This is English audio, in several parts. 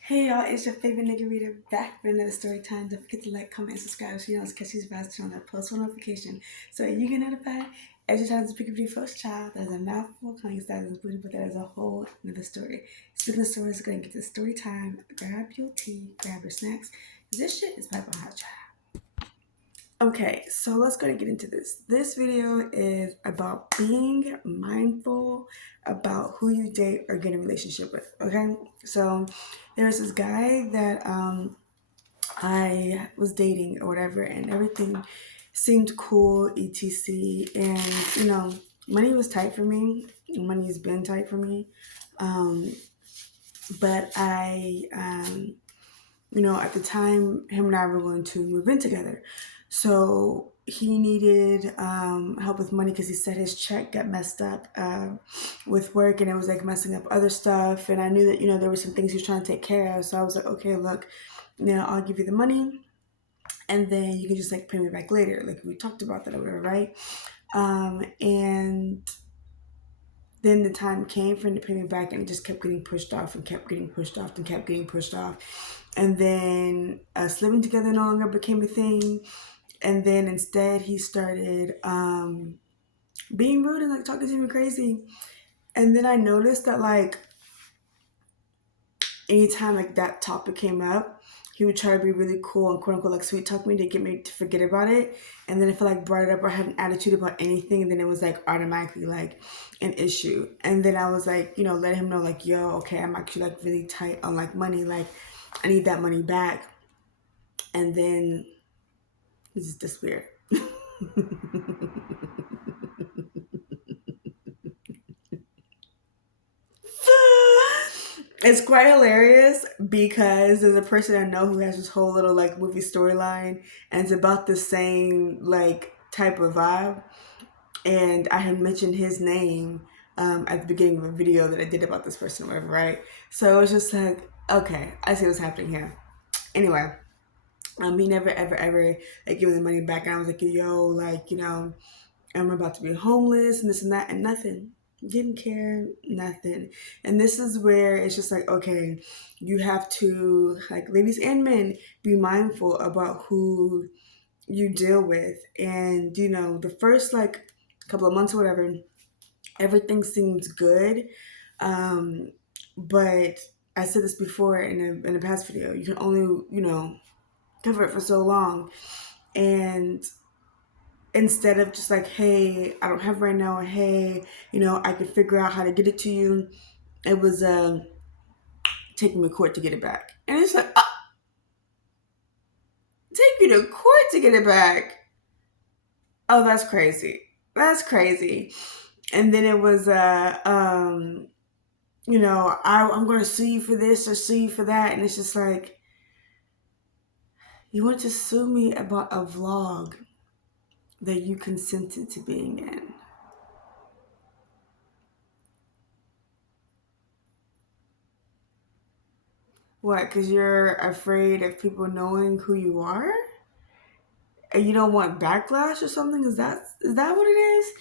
Hey y'all, it's your favorite nigga reader back with another story time. Don't forget to like, comment, and subscribe so you don't catch these vibes on that post notification so you get notified every time I pick up your first child. That is a mouthful, calling that is booty, but that is a whole another story. Speaking of stories, go ahead and get to story time. Grab your tea, grab your snacks. This shit is piping hot, child. Okay, so let's go and get into this. This video is about being mindful about who you date or get in a relationship with. Okay, so there's this guy that I was dating or whatever, and everything seemed cool, etc. And money was tight for me. Money has been tight for me, but at the time, him and I were going to move in together. So he needed help with money because he said his check got messed up with work, and it was like messing up other stuff. And I knew that, there were some things he was trying to take care of. So I was like, okay, look, I'll give you the money and then you can just like pay me back later. Like we talked about that or whatever, right? And then the time came for him to pay me back, and it just kept getting pushed off and kept getting pushed off and kept getting pushed off. And then us living together no longer became a thing. And then instead he started being rude and like talking to me crazy. And then I noticed that like anytime like that topic came up, he would try to be really cool and quote unquote like sweet talk me to get me to forget about it. And then if I like brought it up or had an attitude about anything, then it was like automatically like an issue. And then I was like, let him know like, yo, okay, I'm actually like really tight on like money, like I need that money back. And then he's just disappeared. It's quite hilarious because there's a person I know who has this whole little like movie storyline, and it's about the same like type of vibe. And I had mentioned his name at the beginning of a video that I did about this person, or whatever, right? So it was just like, okay, I see what's happening here. Anyway, he never ever ever like gave me the money back, and I was like, yo, like I'm about to be homeless and this and that, and nothing. Didn't care, nothing. And this is where it's just like, okay, you have to, like, ladies and men, be mindful about who you deal with. And the first like couple of months or whatever, everything seems good. But I said this before in a past video, you can only cover it for so long. And instead of just like, hey, I don't have right now, or hey, I can figure out how to get it to you, it was taking me to court to get it back. And it's like, take you to court to get it back? Oh, that's crazy. That's crazy. And then it was I'm going to sue you for this or sue you for that. And it's just like, you want to sue me about a vlog that you consented to being in? What, because you're afraid of people knowing who you are? And you don't want backlash or something? Is that what it is?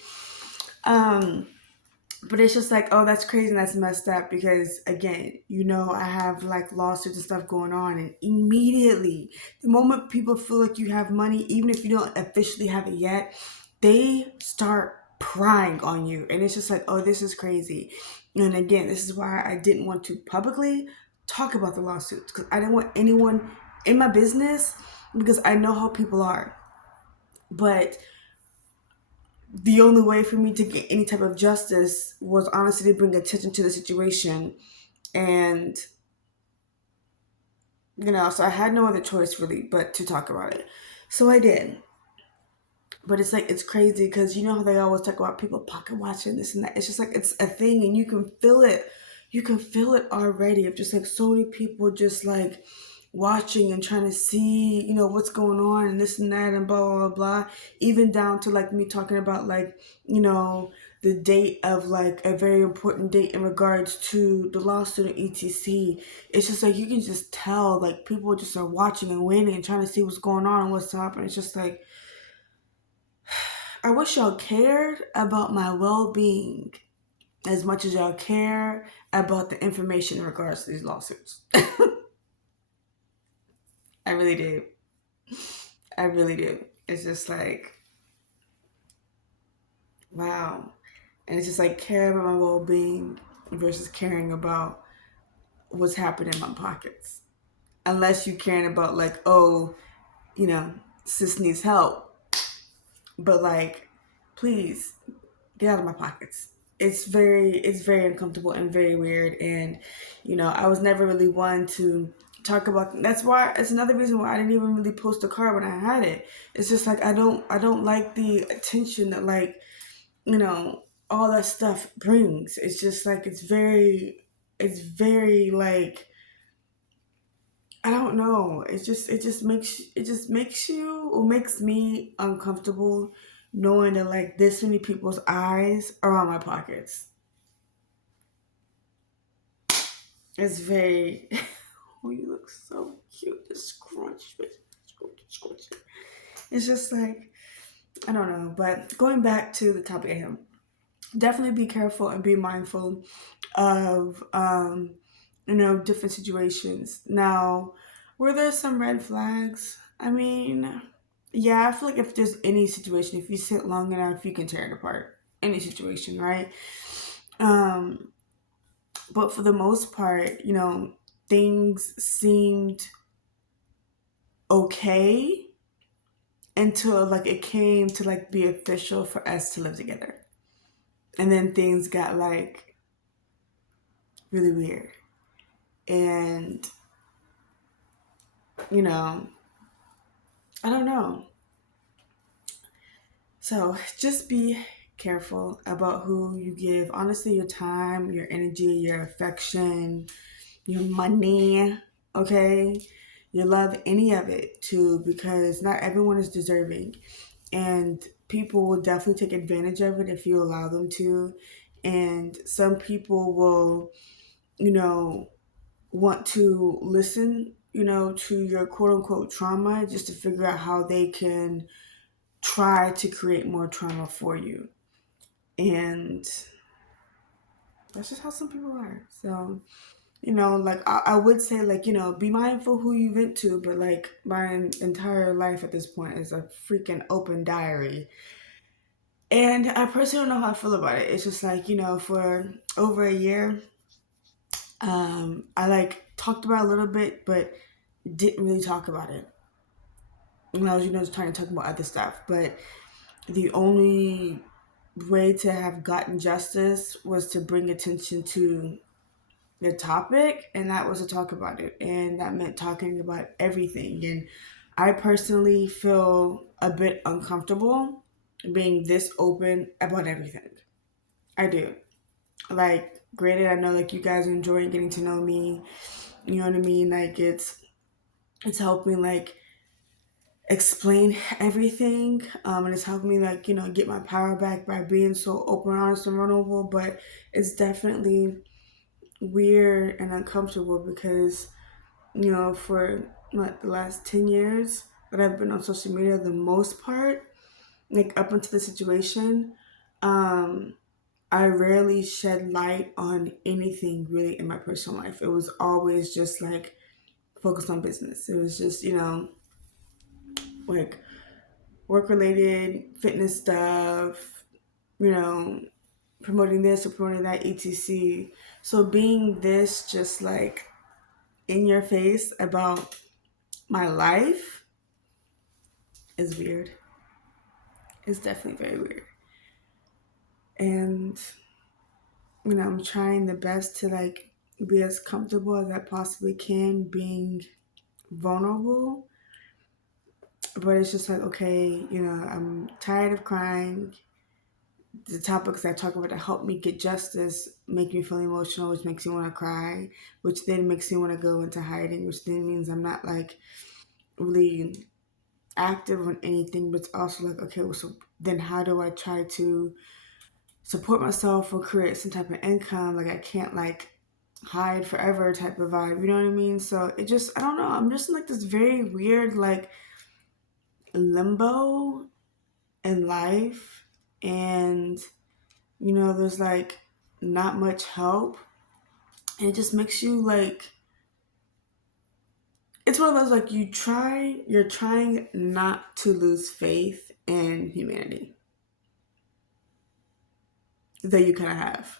But it's just like, oh, that's crazy and that's messed up because, again, I have like lawsuits and stuff going on, and immediately, the moment people feel like you have money, even if you don't officially have it yet, they start prying on you. And it's just like, oh, this is crazy. And again, this is why I didn't want to publicly talk about the lawsuits, because I didn't want anyone in my business, because I know how people are. But the only way for me to get any type of justice was honestly to bring attention to the situation. And so I had no other choice really but to talk about it. So I did. But it's like, it's crazy because how they always talk about people pocket watching this and that. It's just like, it's a thing, and you can feel it. You can feel it already of just like so many people just like watching and trying to see, what's going on and this and that and blah, blah, blah, blah. Even down to like me talking about like, the date of like a very important date in regards to the lawsuit and etc. It's just like, you can just tell like people just are watching and waiting and trying to see what's going on and what's up. And it's just like, I wish y'all cared about my well-being. as much as y'all care about the information in regards to these lawsuits. I really do. I really do. It's just like, wow. And it's just like caring about my well being versus caring about what's happening in my pockets. Unless you're caring about, like, oh, you know, sis needs help. But like, please get out of my pockets. It's very uncomfortable and very weird. And I was never really one to talk about. That's why it's another reason why I didn't even really post a card when I had it. It's just like I don't like the attention that, like, all that stuff brings. It's just like it's very like, I don't know. It just makes me uncomfortable knowing that, like, this many people's eyes are on my pockets. It's very. Oh, you look so cute. This scrunch, scrunch. It's just like, I don't know. But going back to the topic at hand, definitely be careful and be mindful of different situations. Now, were there some red flags? I mean, yeah, I feel like if there's any situation, if you sit long enough, you can tear it apart. Any situation, right? Um, but for the most part, things seemed okay until, like, it came to, like, be official for us to live together. And then things got, like, really weird. And, you know, I don't know. So just be careful about who you give, honestly, your time, your energy, your affection, your money, okay? Your love, any of it, too, because not everyone is deserving. And people will definitely take advantage of it if you allow them to. And some people will, want to listen, to your quote unquote trauma just to figure out how they can try to create more trauma for you. And that's just how some people are. So, like, I would say, like, be mindful who you vent to, but, like, my entire life at this point is a freaking open diary. And I personally don't know how I feel about it. It's just like, for over a year, I, like, talked about it a little bit, but didn't really talk about it. And I was, just trying to talk about other stuff. But the only way to have gotten justice was to bring attention to the topic, and that was to talk about it. And that meant talking about everything. And I personally feel a bit uncomfortable being this open about everything. I do. Like, granted, I know, like, you guys are enjoying getting to know me. You know what I mean? Like, it's helping, like, explain everything, and it's helping me, like, get my power back by being so open, honest, and vulnerable. But it's definitely weird and uncomfortable because, for what, the last 10 years that I've been on social media, the most part, like, up until the situation, I rarely shed light on anything really in my personal life. It was always just, like, focused on business. It was just, like, work related, fitness stuff, you know, promoting this or promoting that, etc. So being this just, like, in your face about my life is weird. It's definitely very weird. And, I'm trying the best to, like, be as comfortable as I possibly can being vulnerable. But it's just like, okay, I'm tired of crying. The topics I talk about that help me get justice make me feel emotional, which makes me want to cry, which then makes me want to go into hiding, which then means I'm not, like, really active on anything. But it's also like, okay, well, so then how do I try to support myself or create some type of income? Like, I can't, like, hide forever type of vibe, you know what I mean? So it just, I don't know, I'm just in, like, this very weird, like, limbo in life. And there's, like, not much help. And it just makes you like, it's one of those like you're trying not to lose faith in humanity that you kind of have.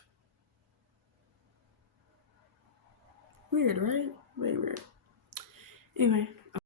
Weird, right? Very weird. Anyway,